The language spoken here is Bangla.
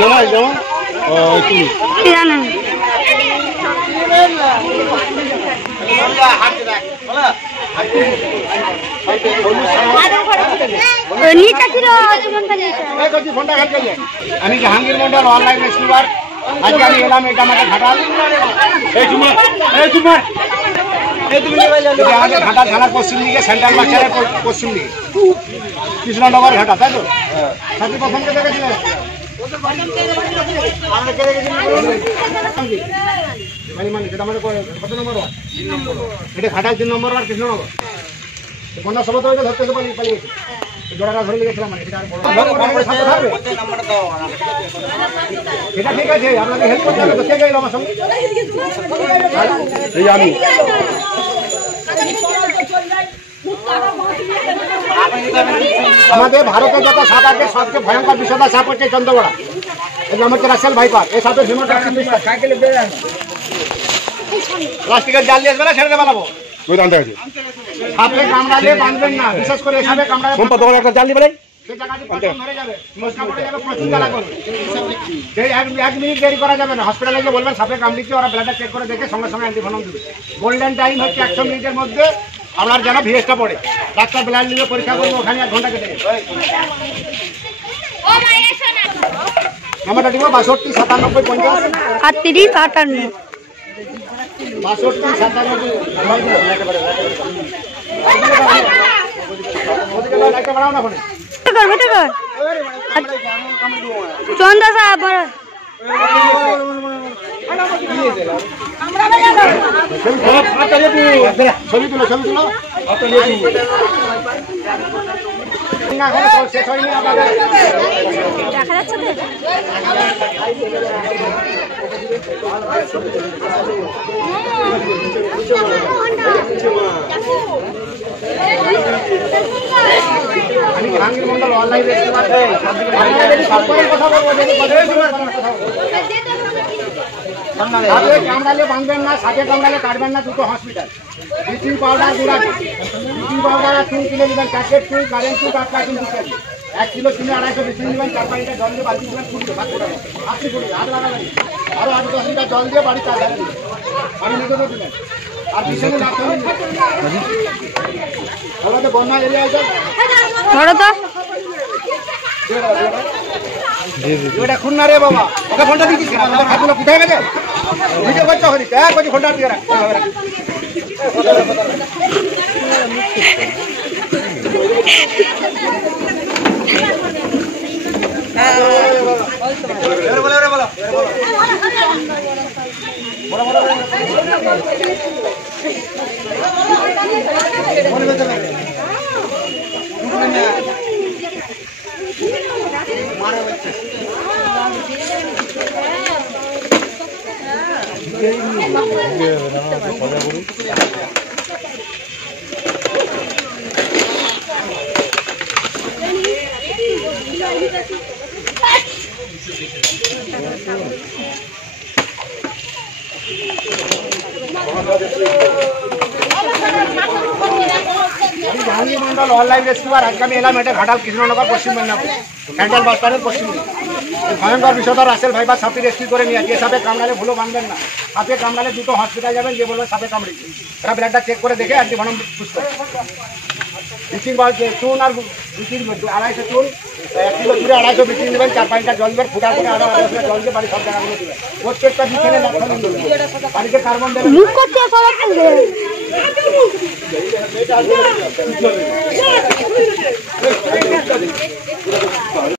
নামাজ যেমন জানেন আমি জাহাঙ্গীর মন্ডল অনলাইন রেস্কিউয়ার। আজকে আমি এলাম এটা আমাদের ঘাটাল ঘাটাল থানার পশ্চিম দিকে, সেন্ট্রাল বাজারের পশ্চিম দিকে, কৃষ্ণনগর ঘাটা, তাই তো? সাথী প্রথমকে দেখেছিলেন? কত নম্বর ওয়ার্ড? এটা ঘাটাল 3 নম্বর ওয়ার্ড, কৃষ্ণনগর। বন্যা সভা ধরতে পালিয়েছে, জোড়াটা ধরে লেগেছিলাম। মানে সেটা এটা ঠিক আছে, আপনাকে হেল্প করতে হবে তো। কে গেল আমার সঙ্গে? আমি। আমাদের ভারতের যত সাপ আছে সবচেয়ে ভয়ঙ্কর বিষয়টা সাপ হচ্ছে চন্দ্রগড়া। এটা হচ্ছে রাসেল ভাইপার। এই সাপের প্লাস্টিকের জাল দিয়ে আসবে না, ছেড়ে দেবে না। সাপে কামড়ালে বাঁধবেন না, বিশেষ করে সাপে কামড়ালে একটা জাল দিবে। এক মিনিট দেরি করা যাবে না। হসপিটালে গিয়ে বলবেন সাপে কামড়িচ্ছে, ওরা ব্লাডটা চেক করে দেখে সঙ্গে সঙ্গে অ্যান্টিভেনম দেবে। গোল্ডেন টাইম হচ্ছে 100 মিনিটের মধ্যে আপনার যেন ভিএসটা পড়ে। ডাক্তার ব্লাড নিয়ে পরীক্ষা করবো, ওখানে 1 ঘন্টা কেটে যাবে। নাম্বারটা দিব 62 97 50 38 58 62 97 চন্দা সাহেব ছবি তুলো শেষ হয়নি আপনাদের। দেখা যাচ্ছে আমি জাহাঙ্গীর মন্ডল অনলাইন রেস্কিউয়ার। কথা বলবো, সাপে কামড়ালে বাঁধবেন না, সাপে কামড়ালে কাটবেন না। দুটো হসপিটাল, ব্লিচিং পাউডার গুঁড়া, ব্লিচিং পাউডার 3 কিলো নেবেন, প্যাকেট 2, কারেন্ট 2, টাটকা 2 1 কিলো চিনি 250 ব্লিচিং নেবেন, 4-5 লিটার জল দিয়ে বালতি দেবেন, ফুটবে আপনি ফুটবে হাত লাগাবেন। আরো 8-10 লিটার জল দিয়ে বাড়ি চার দেবেন, বাড়ি নিতে দেবেন। আর পিছনে আমাদের বন্যা এরিয়া আছে ধরো তো। ওটা খুন না রে বাবা, ওকে ফোনটা দিচ্ছিস না, আমাদের খাতগুলো কোথায় গেছে? ভিডিও করতে হরি, এক বছর ফোনটা দিয়ে রাখ। Jahangir Mondal online rescuer. আজকে আমি এলাম এটা ঘাটাল কৃষ্ণনগর, পশ্চিম মেদিনীপুর, সেন্ট্রাল বাস স্ট্যান্ডের পশ্চিম দিকে। ভয়ঙ্কর বিষয়টা রাসেল ভাইপার সাপটি রেস্কিউ করে নিয়ে আসছে। সাপে কামড়ালে ভুলো বাঁধবেন না। সাপে কামড়ালে দুটো হসপিটাল যাবেন, যে বলবেন সাপে কামড়েছে, এরা ব্লাডটা চেক করে দেখে অ্যান্টিভেনম পুশ করে। ব্লিচিং পাউডার চুন আর ব্লিচিং 250 চুন, 1 কিলো জুড়ে 250 ব্লিচিং নেবেন, 4-5 লিটার জল দেবেন, ফুটা করে আরো 2 লিটার জল দিয়ে বাড়ি সব জায়গাগুলো দেবেন। প্রত্যেকটা বিছানে লক্ষণ দেবেন, বাড়িতে কার্বন দেবেন। মুখ করছে সবাই।